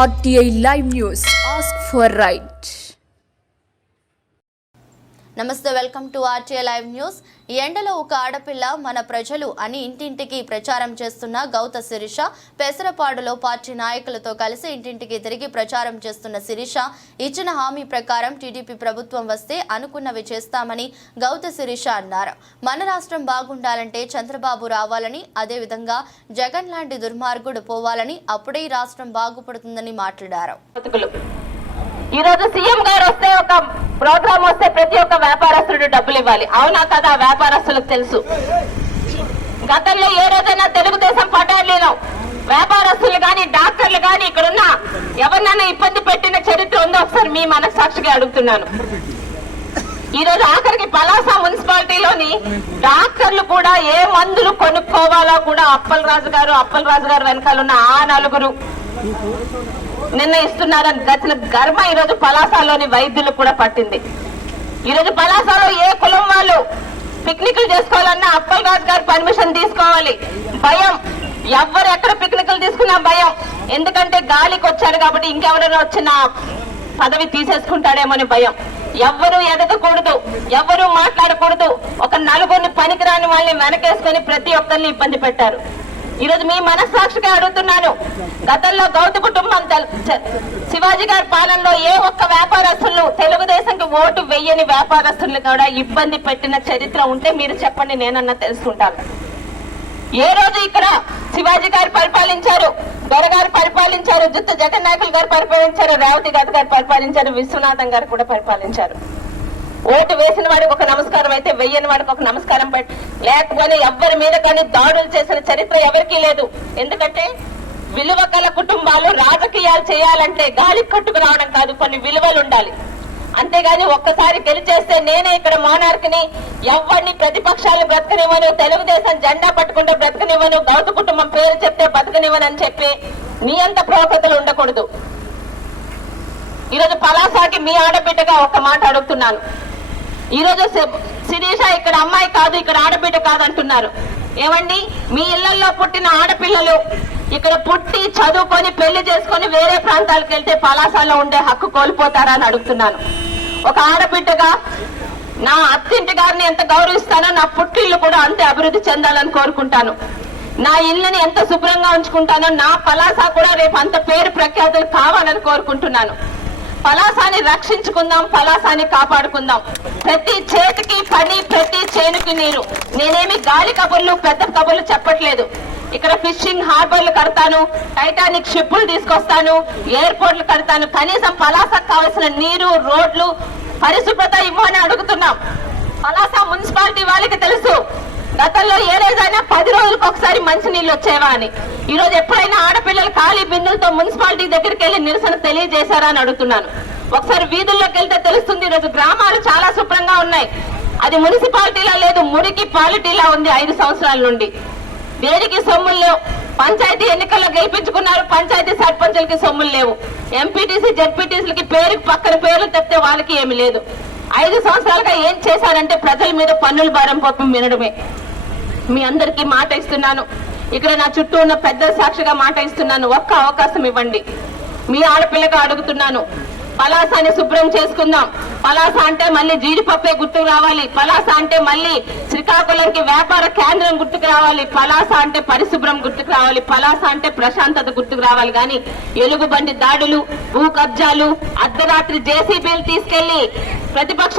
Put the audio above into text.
RTI Live News. Ask for right. నమస్తే, welcome to RTI live news. ఈ ఎండలో ఒక ఆడపిల్ల మన ప్రజలు అని ఇంటింటికి ప్రచారం చేస్తున్న గౌత శిరీష పెసరపాడులో పార్టీ నాయకులతో కలిసి ఇంటింటికి తిరిగి ప్రచారం చేస్తున్న శిరీష ఇచ్చిన హామీ ప్రకారం టీడీపీ ప్రభుత్వం వస్తే అనుకున్నవి చేస్తామని గౌత శిరీష అన్నారు. మన రాష్ట్రం బాగుండాలంటే చంద్రబాబు రావాలని, అదేవిధంగా జగన్ లాంటి దుర్మార్గుడు పోవాలని, అప్పుడే ఈ రాష్ట్రం బాగుపడుతుందని మాట్లాడారు. ఈ రోజు సీఎం గారు వస్తే, ఒక ప్రోగ్రామ్ వస్తే ప్రతి ఒక్క వ్యాపారస్తుడు డబ్బులు ఇవ్వాలి. అవునా కదా? వ్యాపారస్తులకు తెలుసు. గతంలో ఏ రోజైనా తెలుగుదేశం పటాలేను వ్యాపారస్తులు గాని, డాక్టర్లు గాని ఇక్కడున్న ఎవరినైనా ఇబ్బంది పెట్టిన చరిత్ర ఉందో ఒకసారి మీ మనస్సాక్షిగా అడుగుతున్నాను. ఈ రోజు ఆఖరికి పలాస మున్సిపాలిటీలోని డాక్టర్లు కూడా ఏ మందులు కొనుక్కోవాలో కూడా అప్పలరాజు గారు వెనకాలన్న ఆ నలుగురు నిర్ణయిస్తున్నారని గచ్చిన గర్మ ఈ రోజు పలాసలోని వైద్యులు కూడా పట్టింది. ఈ రోజు పలాసలో ఏ కులం వాళ్ళు పిక్నిక్లు చేసుకోవాలన్నా అప్పలరాజు గారు పర్మిషన్ తీసుకోవాలి. భయం, ఎవరు ఎక్కడ పిక్నిక్లు తీసుకున్నా భయం. ఎందుకంటే గాలికి వచ్చారు కాబట్టి ఇంకెవరైనా వచ్చిన పదవి తీసేసుకుంటాడేమోని భయం. ఎవ్వరూ ఎదగకూడదు, ఎవరూ మాట్లాడకూడదు. ఒక నలుగురిని పనికిరాని వాళ్ళని వెనకేసుకుని ప్రతి ఒక్కరిని ఇబ్బంది పెట్టారు. ఈ రోజు మీ మనస్సాక్షిగా అడుగుతున్నాను, గతంలో గౌత కుటుంబం శివాజీ గారి పాలనలో ఏ ఒక్క వ్యాపారస్తులు తెలుగుదేశంకి ఓటు వెయ్యని వ్యాపారస్తులు కూడా ఇబ్బంది పెట్టిన చరిత్ర ఉంటే మీరు చెప్పండి, నేనన్నా తెలుసుకుంటాను. ఏ రోజు ఇక్కడ శివాజీ గారు పరిపాలించారు, దొరగారు పరిపాలించారు, జుత్త జగన్ నాయకులు గారు పరిపాలించారు, రేవతి గారు పరిపాలించారు, విశ్వనాథం గారు కూడా పరిపాలించారు. ఓటు వేసిన వాడికి ఒక నమస్కారం అయితే వెయ్యని వాడికి ఒక నమస్కారం లేకపోతే ఎవ్వరి మీద కానీ దాడులు చేసిన చరిత్ర ఎవరికీ లేదు. ఎందుకంటే విలువ గల కుటుంబాలు రాజకీయాలు చేయాలంటే గాలి కట్టుకు రావడం కాదు, కొన్ని విలువలు ఉండాలి. అంతేగాని ఒక్కసారి గెలిచేస్తే నేనే ఇక్కడ మోనార్క్ని, ఎవరిని ప్రతిపక్షాలు బ్రతకనివ్వను, తెలుగుదేశం జెండా పట్టుకుంటే బ్రతకనివ్వను, గౌత కుటుంబం పేరు చెప్తే బతకనివ్వను అని చెప్పి మీ అంత ప్రోపతలు ఉండకూడదు. ఈరోజు పలాసాకి మీ ఆడబిడ్డగా ఒక మాట అడుగుతున్నాను. ఈరోజు శిరీష ఇక్కడ అమ్మాయి కాదు, ఇక్కడ ఆడబిడ్డ కాదు అంటున్నారు. ఏమండి, మీ ఇళ్లలో పుట్టిన ఆడపిల్లలు ఇక్కడ పుట్టి చదువుకొని పెళ్లి చేసుకొని వేరే ప్రాంతాలకు వెళ్తే పలాసాలో ఉండే హక్కు కోల్పోతారా అని అడుగుతున్నాను. ఒక ఆడబిడ్డగా నా అత్తింటి గారిని ఎంత గౌరవిస్తానో నా పుట్టిల్లు కూడా అంతే అభివృద్ధి చెందాలని కోరుకుంటాను. నా ఇళ్ళని ఎంత శుభ్రంగా ఉంచుకుంటానో నా పలాస కూడా రేపు అంత పేరు ప్రఖ్యాతులు కావాలని కోరుకుంటున్నాను. పలాసాని రక్షించుకుందాం, పలాసాని కాపాడుకుందాం. ప్రతి చేతికి పని, ప్రతి చేనుకి నీరు. నేనేమి గాలి కబుర్లు పెద్ద కబుర్లు చెప్పట్లేదు. ఇక్కడ ఫిషింగ్ హార్బర్లు కడతాను, టైటానిక్ షిప్పులు తీసుకొస్తాను, ఎయిర్పోర్ట్లు కడతాను. కనీసం పలాసకు కావాల్సిన నీరు, రోడ్లు, పరిశుభ్రత ఇవ్వని అడుగుతున్నాం. పలాస మున్సిపాలిటీ వాళ్ళకి తెలుసు గతంలో ఏ రోజైనా 10 రోజులకు ఒకసారి మంచి నీళ్లు వచ్చేవా అని. ఈ రోజు ఎప్పుడైనా ఆడపిల్లలు ఖాళీ బిందులతో మున్సిపాలిటీ దగ్గరికి వెళ్లి నిరసన తెలియజేశారా అని అడుగుతున్నాను. ఒకసారి వీధుల్లోకి వెళ్తే తెలుస్తుంది. ఈరోజు గ్రామాలు చాలా శుభ్రంగా ఉన్నాయి. అది మున్సిపాలిటీలా లేదు, మురికి పాలిటీలా ఉంది 5 సంవత్సరాల నుండి. దేనికి సొమ్ములు లేవు. పంచాయతీ ఎన్నికల్లో గెలిపించుకున్నారు, పంచాయతీ సర్పంచులకి సొమ్ములు లేవు. ఎంపీటీసీ జెడ్పీటీసీలకి పేరు పక్కన పేర్లు తెప్పితే వాళ్ళకి ఏమి లేదు. 5 సంవత్సరాలుగా ఏం చేశారంటే ప్రజల మీద పన్నుల భారం పాపం వినడమే. మీ అందరికీ మాట ఇస్తున్నాను, ఇక్కడ నా చుట్టూ ఉన్న పెద్ద సాక్షిగా మాట ఇస్తున్నాను. ఒక్క అవకాశం ఇవ్వండి. మీ ఆడపిల్లగా అడుగుతున్నాను, పలాసాని శుభ్రం చేసుకుందాం. పలాస అంటే మళ్ళీ జీడిపప్పే గుర్తుకు రావాలి. పలాస అంటే మళ్ళీ శ్రీకాకుళంకి వ్యాపార కేంద్రం గుర్తుకు రావాలి. పలాస అంటే పరిశుభ్రం గుర్తుకు రావాలి. పలాస అంటే ప్రశాంతత గుర్తుకు రావాలి. కానీ ఎలుగుబంటి దాడులు, భూ కబ్జాలు, అర్ధరాత్రి జేసీబీలు తీసుకెళ్లి ప్రతిపక్ష